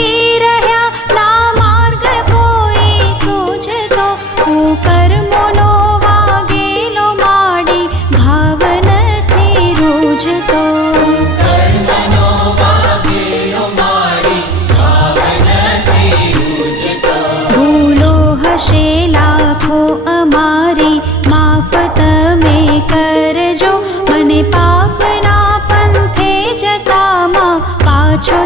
ભટકી રહ્યા ના માર્ગ કોઈ સૂઝતો કર્મોનો વાગેલો માડી ભાવ નથી રૂઝતો ભૂલો હશે લાખો અમારી માફ તમે કરજો મને પાપના પંથે જતામાં પાછો